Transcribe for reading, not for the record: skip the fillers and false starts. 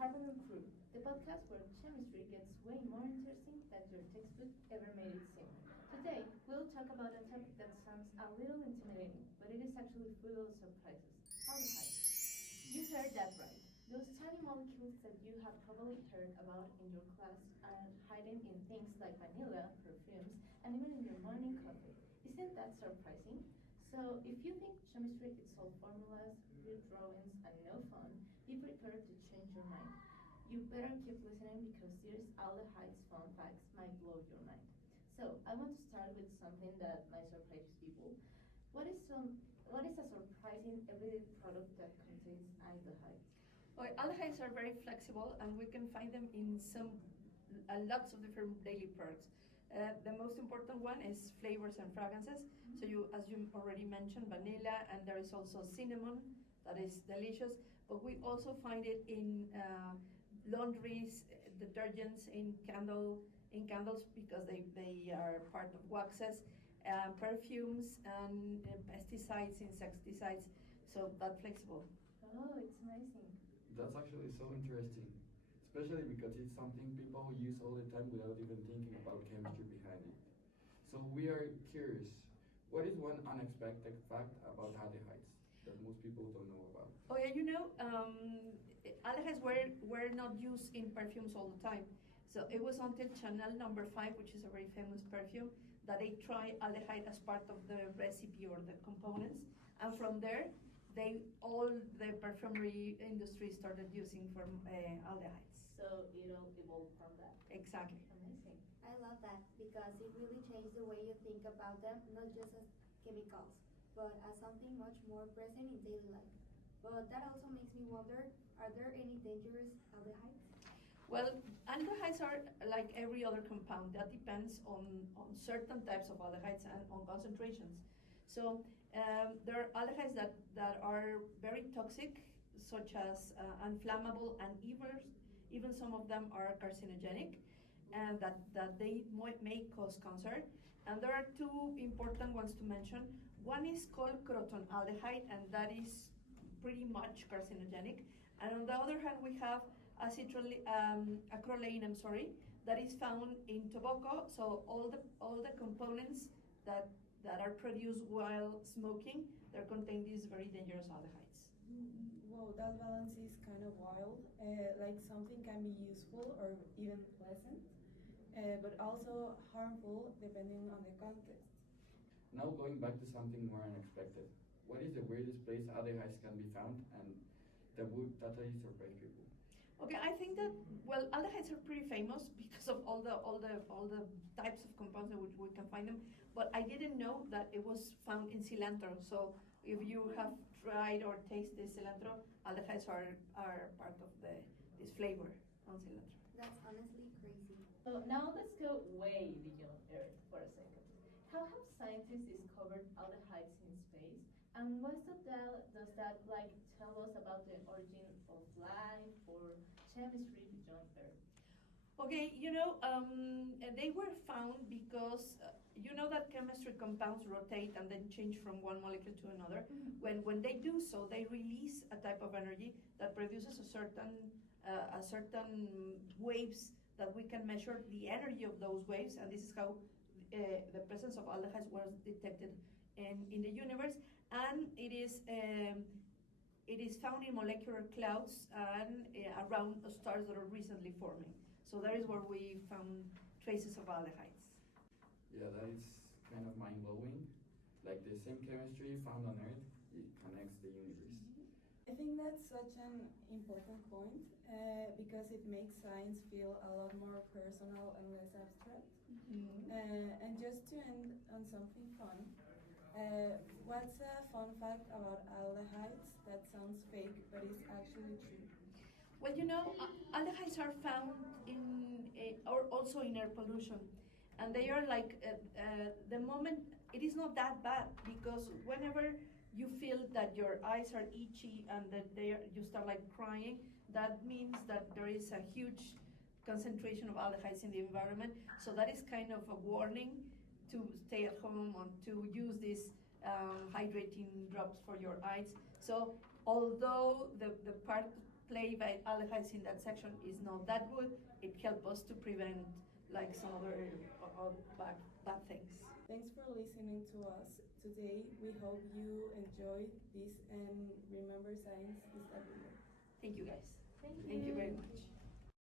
Carbon and Crew, the podcast where chemistry gets way more interesting than your textbook ever made it seem. Today, we'll talk about a topic that sounds a little intimidating, but it is actually full of surprises: aldehydes. You heard that right. Those tiny molecules that you have probably heard about in your class are hiding in things like vanilla, perfumes, and even in your morning coffee. Isn't that surprising? So, if you think chemistry is all formulas, weird drawings, and no fun, be prepared to change your mind. You better keep listening because these aldehydes fun facts might blow your mind. So, I want to start with something that might surprise people. What is a surprising everyday product that contains aldehydes? Well, aldehydes are very flexible, and we can find them in lots of different daily products. The most important one is flavors and fragrances. So as you already mentioned, vanilla, and there is also cinnamon that is delicious. But we also find it in laundries, detergents, in candles because they are part of waxes, perfumes, and pesticides, insecticides. So that's flexible. Oh, it's amazing. That's actually so interesting, especially because it's something people use all the time without even thinking about chemistry behind it. So we are curious, what is one unexpected fact about aldehydes that most people don't know about? Oh yeah, aldehydes were not used in perfumes all the time. So it was until Chanel number 5, which is a very famous perfume, that they tried aldehyde as part of the recipe or the components, and from there all the perfumery industry started using aldehydes. So it all evolved from that. Exactly. Amazing. I love that because it really changed the way you think about them, not just as chemicals, but as something much more present in daily life. But that also makes me wonder, are there any dangerous aldehydes? Well, aldehydes are like every other compound. That depends on certain types of aldehydes and on concentrations. So there are aldehydes that are very toxic, such as inflammable, and even some of them are carcinogenic, and that they may cause cancer. And there are two important ones to mention. One is called crotonaldehyde, and that is pretty much carcinogenic. And on the other hand, we have acrolein, that is found in tobacco. So all the components that are produced while smoking, they contain these very dangerous aldehydes. Wow, that balance is kind of wild. Like something can be useful or even pleasant, but also harmful depending on the context. Now going back to something more unexpected, what is the weirdest place aldehydes can be found and that would totally surprise people? Okay, I think that aldehydes are pretty famous because of all the types of compounds in which we can find them. But I didn't know that it was found in cilantro. So if you have tried or tasted cilantro, aldehydes are part of this flavor on cilantro. That's honestly crazy. So now let's go way beyond Earth for a second. How have scientists discovered aldehydes in space? And what does that like tell us about the origin of life or chemistry beyond Earth? Okay, they were found because you know that chemistry compounds rotate and then change from one molecule to another. Mm-hmm. When they do so, they release a type of energy that produces a certain waves that we can measure the energy of those waves, and this is how the presence of aldehydes was detected in the universe. And it is found in molecular clouds and around stars that are recently forming. So that is where we found traces of aldehydes. Yeah, that is kind of mind-blowing. Like the same chemistry found on Earth, it connects the universe. I think that's such an important point because it makes science feel a lot more personal and less abstract. Mm-hmm. And just to end on something fun, what's a fun fact about aldehydes that sounds fake but is actually true? Well, aldehydes are found or also in air pollution, and they are like the moment it is not that bad, because whenever you feel that your eyes are itchy and that you start like crying, that means that there is a huge concentration of aldehydes in the environment. So that is kind of a warning to stay at home or to use these hydrating drops for your eyes. So although the part play by aldehydes in that section is not that good. It helps us to prevent like some other bad things. Thanks for listening to us today. We hope you enjoyed this and remember science is everywhere. Thank you guys. Thank Thank you you. very much.